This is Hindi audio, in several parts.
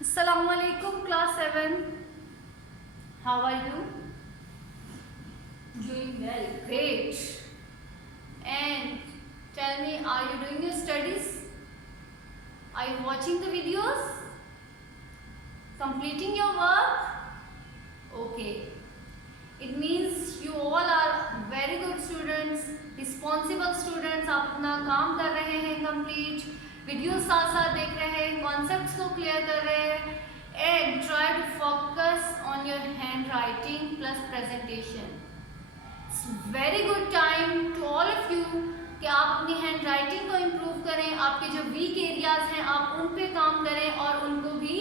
Assalamualaikum class 7. How are you? Doing well. Great. And tell me, are you doing your studies? Are you watching the videos? Completing your work? Okay. It means you all are very good students, responsible students. आप अपना काम कर रहे हैं complete, वीडियो साथ साथ देख रहे हैं, कॉन्सेप्ट्स को क्लियर कर रहे हैं, and try to focus on your handwriting plus presentation. It's very good time to all of you कि आप अपनी हैंड राइटिंग को इम्प्रूव करें, आपके जो वीक एरियाज हैं आप उन पे काम करें और उनको भी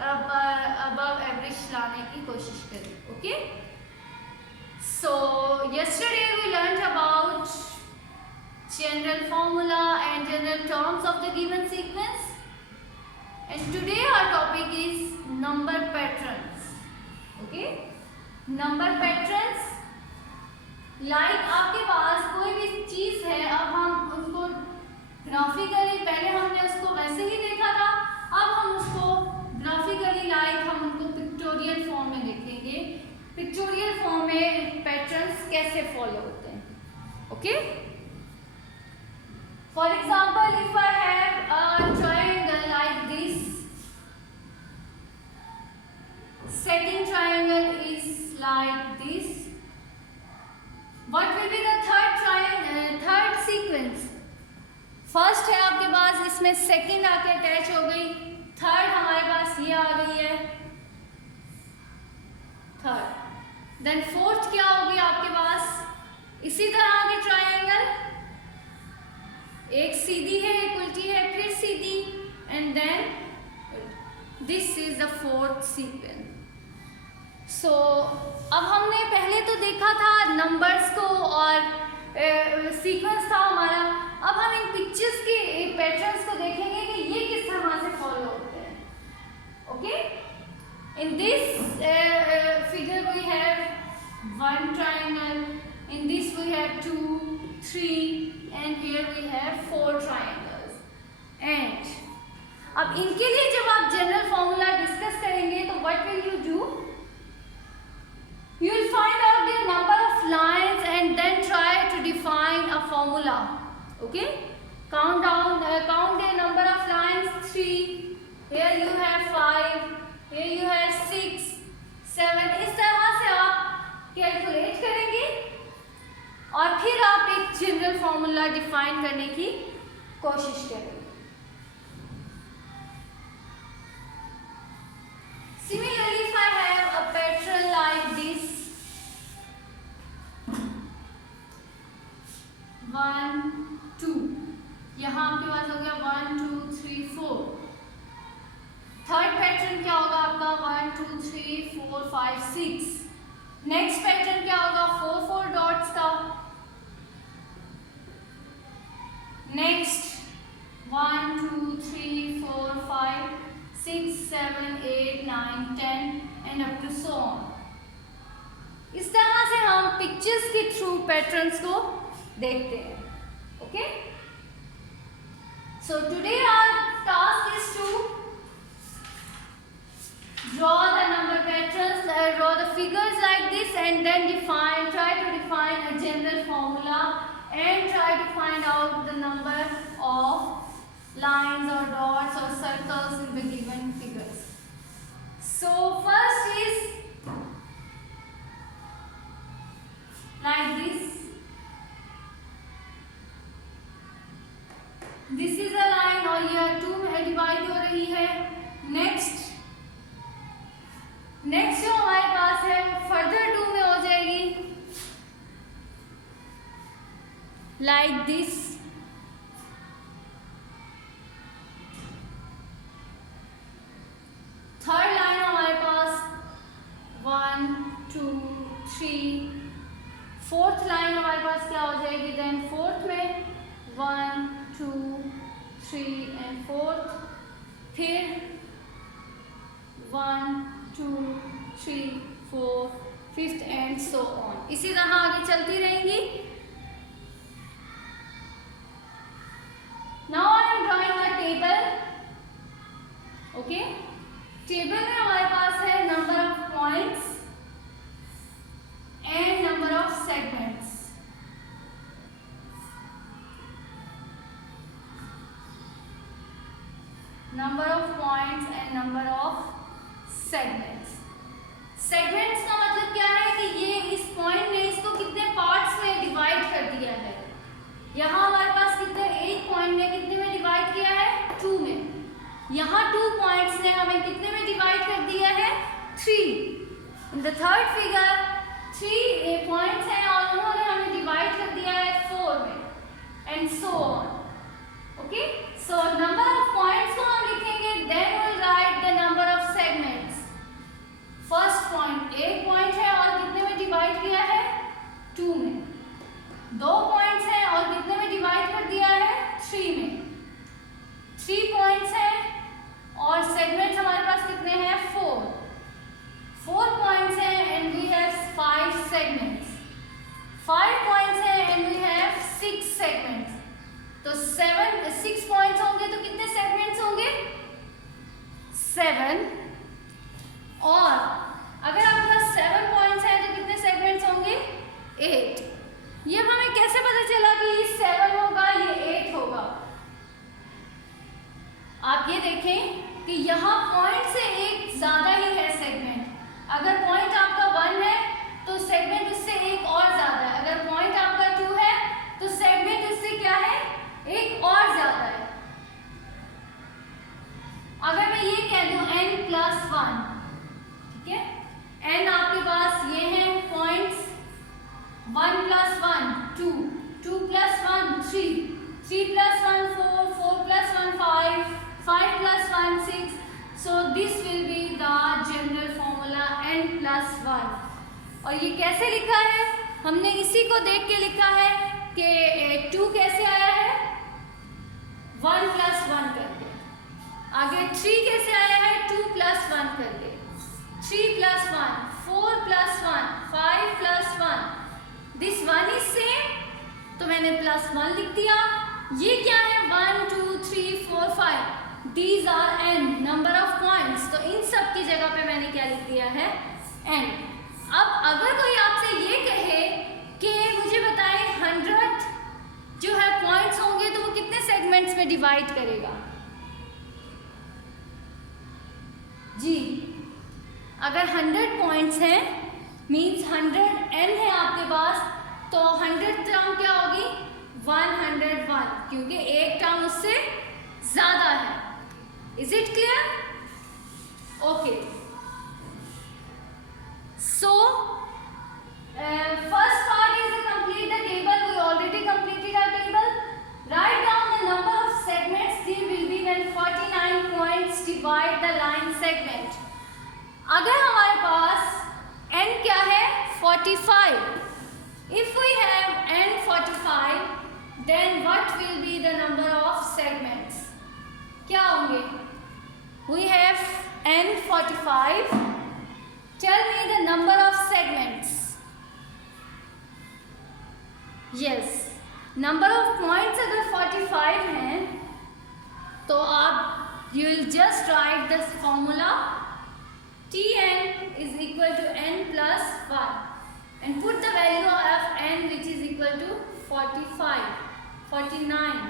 अबव एवरेज लाने की कोशिश करें. Okay, so yesterday we learned about general formula and general terms of the given sequence, and today our topic is number patterns. Okay, number patterns like आपके पास कोई भी चीज है, अब हम उसको ग्राफिकली, पहले हमने उसको वैसे ही देखा था, अब हम उसको ग्राफिकली लाइक हम उनको पिक्टोरियल फॉर्म में देखेंगे. पिक्टोरियल फॉर्म में पैटर्न्स कैसे फॉलो होते हैं. Okay, for example if I have a triangle like this, second triangle is like this, what will be the third sequence. First है आपके पास, इसमें सेकंड आके अटैच हो गई, थर्ड हमारे पास ये आ गई है थर्ड, देन फोर्थ क्या होगी आपके पास, इसी तरह के ट्रायंगल, एक सीधी है एक उल्टी है फिर सीधी, and then this is the fourth sequence. So अब हमने पहले तो देखा था नंबर्स को और सीक्वेंस था हमारा, अब हम इन पिक्चर्स के पैटर्न्स को देखेंगे कि ये किस तरह से फॉलो होते हैं. Okay, in this figure we have one triangle, in this we have 2, 3 and here we have 4 triangles. And अब इनके लिए जब आप जनरल फॉर्मूला डिस्कस करेंगे तो what will you do, you will find out the number of lines and then try to define a formula. Okay, count the number of lines. 3, here you have 5, here you have 6, 7. इस तरह से आप कैलकुलेट करेंगे और फिर आप एक जनरल फॉर्मूला डिफाइन करने की कोशिश करेंगे. Similarly, if I have a pattern like this, 1, 2, यहाँ आपके पास हो गया 1, 2, 3, 4. थर्ड पैटर्न क्या होगा आपका, 1, 2, 3, 4, 5, 6. नेक्स्ट पैटर्न क्या होगा, 4, 4 डॉट्स का. Next 1, 2, 3, 4, 5, 6, 7, 8, 9, 10 and up to so on. इस तरह से हम पिक्चर्स के थ्रू पैटर्न्स को देखते हैं. Okay, so today our task is to draw the number patterns, draw the figures like this and then try to define a general formula and try to find out the number of lines or dots or circles in the given figures. So first is like this. This is a line और यह 2 में डिवाइड हो रही है. नेक्स्ट जो हमारे पास है फर्दर 2 में हो जाएगी लाइक दिस. थर्ड लाइन हमारे पास 1, 2, 3. फोर्थ लाइन हमारे पास क्या हो जाएगी, देन फोर्थ में 1, 2, 3 एंड फोर्थ, फिर 1, 2, 3, 4, फिफ्थ एंड सो ऑन. इसी तरह आगे चलती रहेंगी. Now I am drawing a table. Okay, table में हमारे पास है number of points and number of segments. Number of points and number of segments. Segments का मतलब क्या है कि ये इस पॉइंट ने इसको कितने पार्ट्स में डिवाइड कर दिया है। यहाँ हमारे पास कितने, एक पॉइंट ने कितने में डिवाइड किया है, 2 में। यहाँ 2 पॉइंट्स ने हमें कितने में डिवाइड कर दिया है, 3। इन द थर्ड फिगर 3 पॉइंट्स हैं और उन्होंने हमें डिवाइड कर दिया है 4 में, and so on. Okay, so number of points को हम लिखेंगे, then will write the number of segments. First point, एक पॉइंट है और कितने में डिवाइड किया है, 2 में। 2 पॉइंट्स हैं और कितने में डिवाइड कर दिया है, 3 में। 3 पॉइंट्स हैं और सेगमेंट्स हमारे पास कितने हैं, 4। 4 पॉइंट्स हैं and we have 5 segments. 5 points हैं एंड वी हैव 6 सेगमेंट्स। तो 6 पॉइंट्स होंगे तो कितने सेगमेंट्स होंगे, 7। और अगर आपके पास 7 पॉइंट्स हैं तो कितने सेगमेंट्स होंगे, 8। ये हमें कैसे पता चला कि ये 7 होगा, ये 8 होगा? आप ये देखें कि यहाँ पॉइंट से एक ज्यादा ही है सेगमेंट। अगर पॉइंट आपका 1 है तो सेगमेंट उससे एक और ज्यादा है। अगर पॉइंट आपका 2 है तो सेगमेंट उससे क्या है, एक और ज्यादा है। अगर मैं ये कह दूं n+1, ठीक है, n आपके पास ये है points, 1+1 2, 2+1 3, 3+1 4, 4+1 5, 5+1 6. So this will be the general formula n+1. और ये कैसे लिखा है, हमने इसी को देख के लिखा है कि 2 कैसे आया है, 1+1 करके। आगे 3 कैसे आया है, 2+1 करके। 3+1, 4+1, 5+1. दिस 1 इज सेम, तो मैंने +1 लिख दिया। ये क्या है, 1 2 3 4 5, these are n number of points. तो इन सब की जगह पे मैंने क्या लिख दिया है, n। अब अगर कोई आपसे ये कहे कि मुझे बताएं 100 जो है पॉइंट्स होंगे तो वो कितने सेगमेंट्स में डिवाइड करेगा, जी अगर 100 पॉइंट्स हैं मीन्स 100 n है आपके पास, तो 100 टर्म क्या होगी, 101, क्योंकि एक टर्म उससे ज्यादा है। Is it clear? Okay, so first part is to complete the table. We already completed our table. Write down the number of segments there will be when 49 points divide the line segment. अगर हमारे पास n क्या है, 45. If we have n 45, then what will be the number of segments? क्या होंगे? We have n 45. Tell me the number of segments. Yes, number of points अगर 45 हैं तो आप you will just right the formula Tn is equal to n+1 and put the value of n which is equal to 45, 49.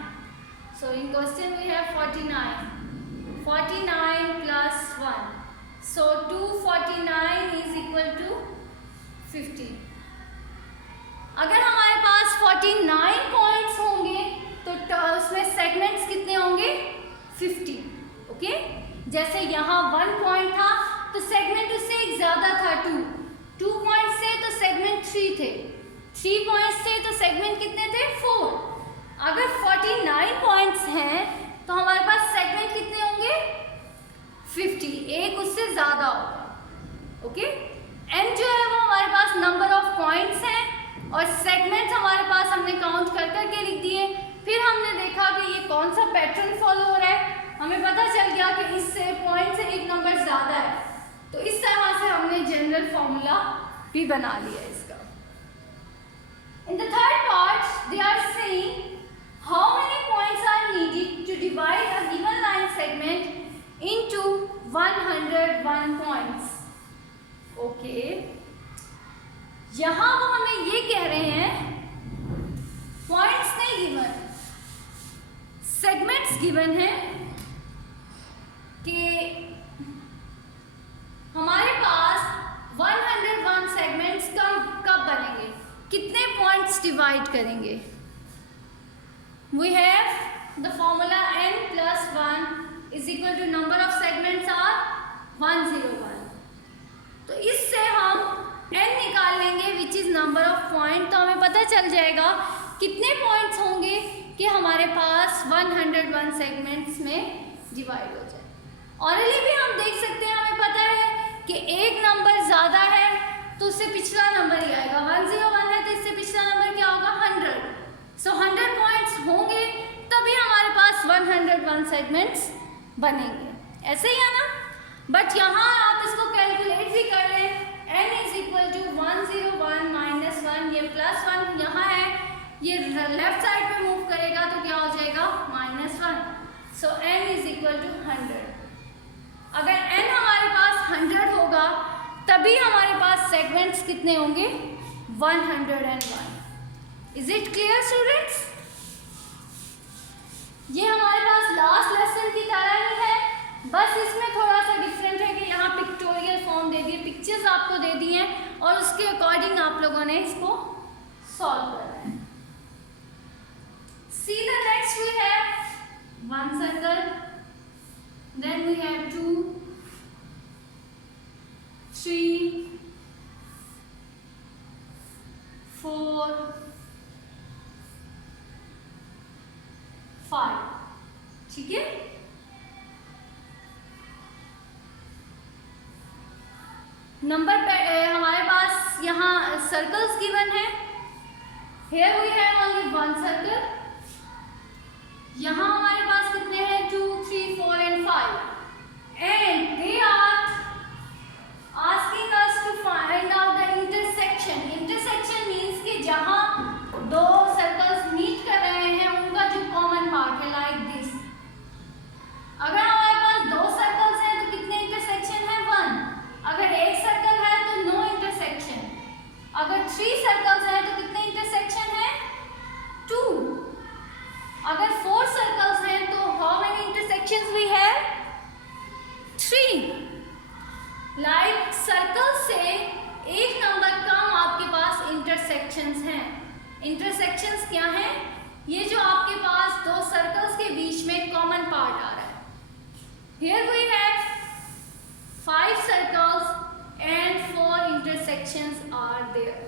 So in question we have 49, 49 plus 1. So 249 is equal to 50. अगर हमारे पास 49 पॉइंट्स होंगे तो उसमें सेगमेंट्स कितने होंगे, 50. ओके, जैसे यहाँ 1 पॉइंट था तो सेगमेंट उससे एक ज्यादा था, 2 पॉइंट्स थे तो सेगमेंट 3 थे, 3 पॉइंट्स थे तो सेगमेंट कितने थे, 4. अगर 49 पॉइंट्स हैं तो हमारे पास सेगमेंट कितने होंगे, 50, एक उससे ज्यादा होगा. ओके, n जो है वो हमारे पास नंबर ऑफ पॉइंट्स हैं और सेगमेंट्स हमारे पास हमने काउंट कर करके लिख दिए. फिर हमने देखा कि ये कौन सा पैटर्न फॉलो हो रहा है, हमें पता चल गया कि इससे पॉइंट से एक नंबर ज्यादा है, तो इस तरह से हमने जनरल फॉर्मूला भी बना लिया इसका. In the third part they are saying how many points are needed to divide a given line segment into 100 101 points. ओके, यहां वो हमें ये कह रहे हैं, पॉइंट्स नहीं गिवन, सेगमेंट्स गिवन है कि हमारे पास 101 सेगमेंट्स कब बनेंगे, कितने पॉइंट्स डिवाइड करेंगे। We have the formula n plus 1 is equal to number of segments are 101। तो इससे हम n निकाल लेंगे which is number of point, तो हमें पता चल जाएगा कितने पॉइंट्स होंगे कि हमारे पास 101 सेगमेंट्स में डिवाइड हो जाए। ऑरली भी हम देख सकते हैं, हमें पता है कि एक नंबर ज़्यादा है तो उससे पिछला नंबर ही आएगा। 101 है तो इससे पिछला नंबर क्या होगा, 100। सो 100 पॉइंट्स होंगे तभी हमारे पास 101 सेगमेंट्स बनेंगे, ऐसे ही है ना। बट यहाँ आप इसको कैलकुलेट भी कर लें, n is equal to 101 minus 1, ये प्लस 1 यहाँ है, ये लेफ्ट साइड पे मूव करेगा तो क्या हो जाएगा, -1। सो n इज इक्वल टू 100। अगर n हमारे पास 100 होगा तभी हमारे पास सेगमेंट्स कितने होंगे, 101। Is it clear students? ये हमारे पास लास्ट लेसन की तरह ही है, बस इसमें थोड़ा सा डिफरेंट है कि यहाँ पिक्टोरियल फॉर्म दे दिए, पिक्चर्स आपको दे दी हैं और उसके अकॉर्डिंग आप लोगों ने इसको सॉल्व करना है। See the next we have 1 circle, then we have 2, 3, 4, 5। ठीक है, नंबर पे हमारे पास यहाँ सर्कल्स गिवन है। Here we have only 1 circle, यहाँ हमारे पास कितने हैं, 2, 3, 4 and 5, and they are asking us to find out the intersection। intersection means कि जहाँ दो सर्कल्स मीट कर रहे हैं उनका जो कॉमन पार्ट है, लाइक दिस। अगर हमारे पास 2 सर्कल्स हैं तो कितने इंटरसेक्शन है, 1। अगर एक सर्कल है तो नो इंटरसेक्शन। अगर 3 सर्कल्स हैं तो कितने इंटरसेक्शन है, 2। अगर 4 सर्कल्स हैं तो how many intersections we have, 3। Like circle से एक नंबर कम आपके पास इंटरसेक्शंस हैं। इंटरसेक्शंस क्या हैं, ये जो आपके पास 2 सर्कल्स के बीच में कॉमन पार्ट आ रहा है। Here we have 5 circles and 4 intersections are there।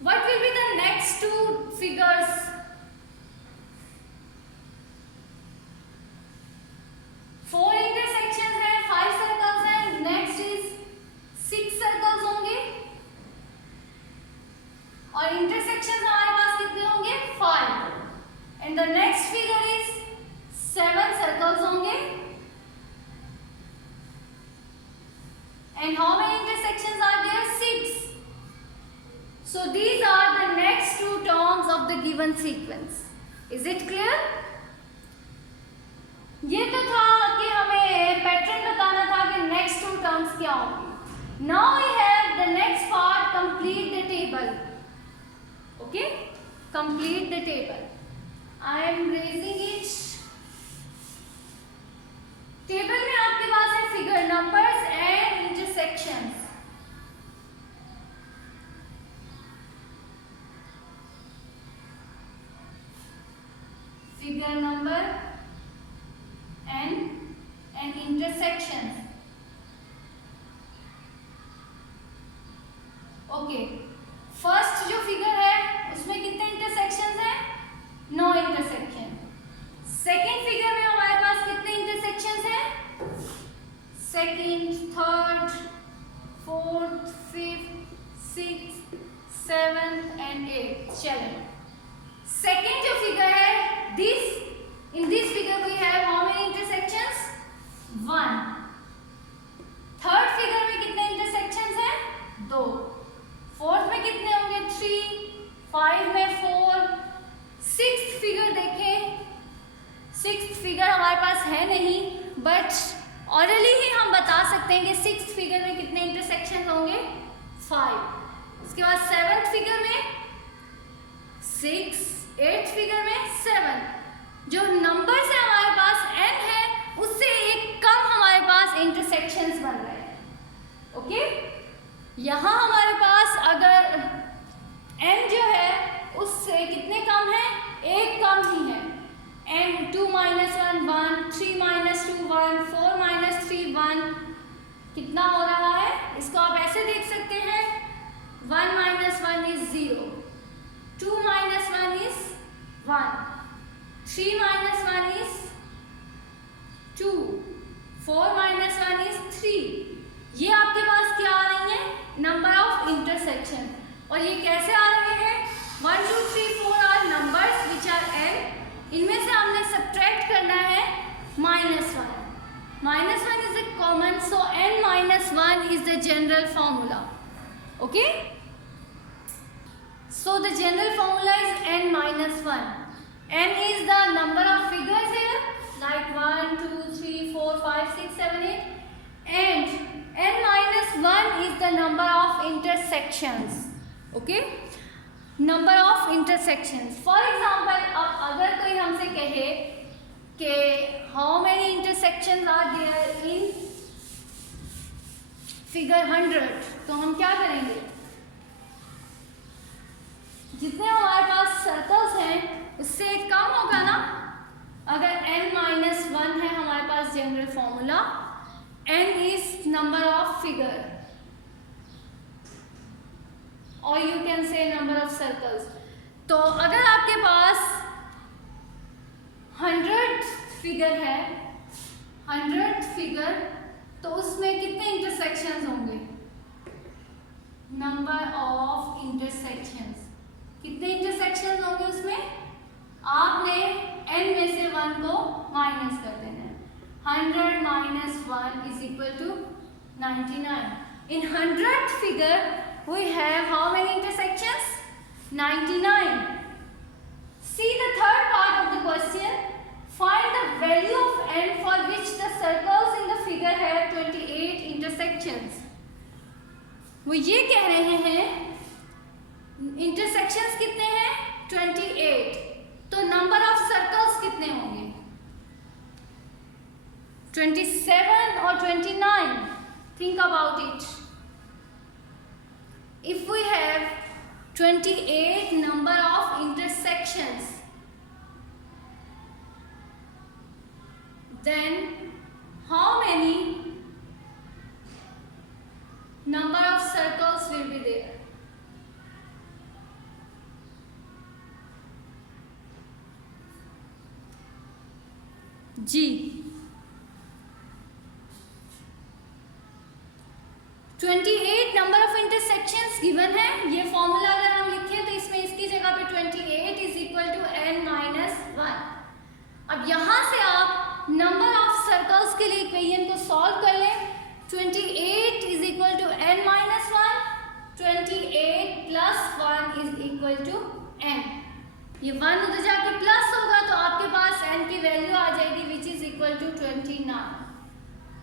What will be the next 2 figures? 4 intersections है, 5 सर्कल्स हैं, नेक्स्ट इज 6 सर्कल्स होंगे और इंटरसेक्शन हमारे पास कितने होंगे, 5। And the next figure is 7 circles होंगे and how many intersections are there, 6। So these are the next 2 terms of the given sequence. Is it clear? ये तो था कि हमें पैटर्न बताना था कि नेक्स्ट 2 टर्म्स क्या होंगी। Now we have the next part, complete the table. Okay, complete the table. I am raising it. Table में आपके पास है figure numbers and intersections. Figure number and intersections। Okay, first जो फिगर है उसमें कितने इंटरसेक्शंस हैं, 9 इंटरसेक्शन। सेकंड फिगर में हमारे पास कितने इंटरसेक्शंस हैं, second, third, fourth, fifth, sixth, seventh and 8th। चलें, सेकंड जो फिगर है this, in this figure we have how many intersections, 1। Third figure में कितने इंटरसेक्शंस हैं, 2। फोर्थ में कितने होंगे, 3। 5 में 4। सिक्स्थ फिगर देखें, सिक्स्थ फिगर हमारे पास है नहीं, बट ऑरली ही सकते हैं कि 6th फिगर में कितने इंटरसेक्शन होंगे, 5। उसके बाद 7th फिगर में 6, 8th फिगर में 7। जो नंबर से हमारे पास n है उससे एक कम हमारे पास इंटरसेक्शंस बन रहे हैं। ओके, यहाँ हमारे पास अगर n जो है उससे कितने कम है, एक कम ही है। n 2 - 1 1, 3 - 2 1, 4 - 3 1, कितना हो रहा है, इसको आप ऐसे देख सकते हैं 1 - 1 is 0, 2 - 1 is 1, 3 - 1 is 2, 4 - 1 is 3। ये आपके पास क्या आ रही है, नंबर ऑफ इंटरसेक्शन। और ये कैसे आ रहे हैं, 1 2 3 4 are numbers which are n, इनमें से हमने सब्ट्रैक्ट करना है -1। -1 is a common, so n - 1 is the general formula. Okay, so the general formula is n - 1. n is the number of figures here, like 1 2 3 4 5 6 7 8, and n - 1 is the number of intersections. Okay, number of intersections. For example, अब अगर कोई हमसे कहे कि how many intersections are there in figure 100, तो हम क्या करेंगे, जितने हमारे पास सर्कल्स हैं उससे कम होगा ना। अगर n - 1 है हमारे पास general formula, n is number of figure और you can say number of circles. तो अगर आपके पास 100 फिगर है, 100 फिगर, तो उसमें कितने इंटरसेक्शंस होंगे, नंबर ऑफ इंटरसेक्शंस, कितने इंटरसेक्शंस होंगे उसमें, आपने n में से 1 को माइनस कर देना है। 100 - 1 is equal to 99. In 100th figure we have how many intersections, 99. See the third part of the question. Find the value of n for which the circles in the figure have 28 intersections. वो ये कह रहे हैं intersections कितने हैं, 28, तो number of circles कितने होंगे, 27 or 29? Think about it. If we have 28 number of intersections, then how many number of circles will be there? जी, 28 नंबर ऑफ इंटरसेक्शंस गिवन है। ये फॉर्मूला अगर हम लिखें तो इसमें इसकी जगह पे 28 इज इक्वल टू n - 1। अब यहाँ से आप नंबर ऑफ सर्कल्स के लिए इक्वेशन को सॉल्व कर लें। 28 is equal to n - 1, 28 plus 1 is equal to n। ये 1 उधर जाके प्लस होगा तो आपके पास n की वैल्यू आ जाएगी which is equal to 29।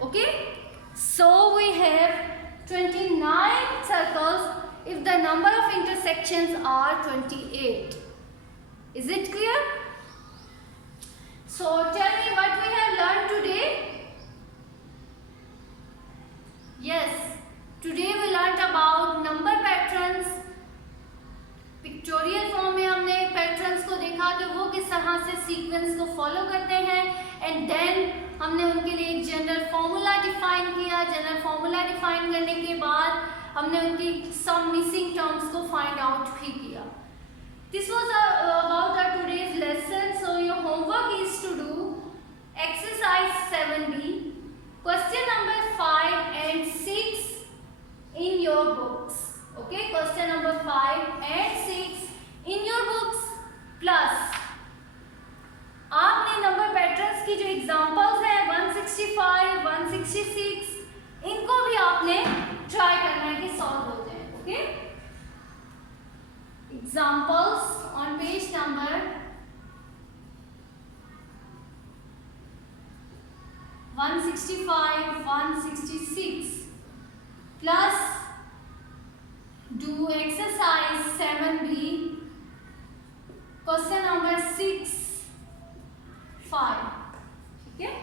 Okay, so we have 29 circles if the number of intersections are 28. Is it clear? So tell me what we have learned today. Yes, today we learnt about number patterns. Pictorial form में हमने पैटर्न्स को देखा कि वो किस तरह से सीक्वेंस को फॉलो करते हैं, एंड देन हमने उनके लिए एक जनरल फॉर्मूला डिफाइन किया। जनरल फॉर्मूला डिफाइन करने के बाद हमने उनकी सम मिसिंग टर्म्स को फाइंड आउट भी किया। This was about our today's lesson. So your homework is to do exercise 7B, question number 5 and 6 in your books. Okay, question number 5 and 6 in your books, plus आपने नंबर पैटर्न्स की जो एग्जांपल्स हैं 165, 166, इनको भी आपने ट्राई करना है कि सॉल्व हो जाए। Okay, examples on page number 165 plus do exercise 7B question number 6, 5, ठीक है,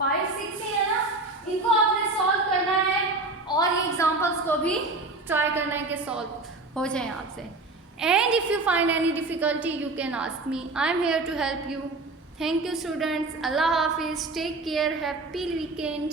5, 6 ही है ना, इनको आपने सॉल्व करना है और ये एग्जांपल्स को भी ट्राई करना है कि सॉल्व हो जाए आपसे। And if you find any difficulty you can ask me, I am here to help you. Thank you students, अल्लाह हाफिज, टेक केयर, हैप्पी वीकेंड।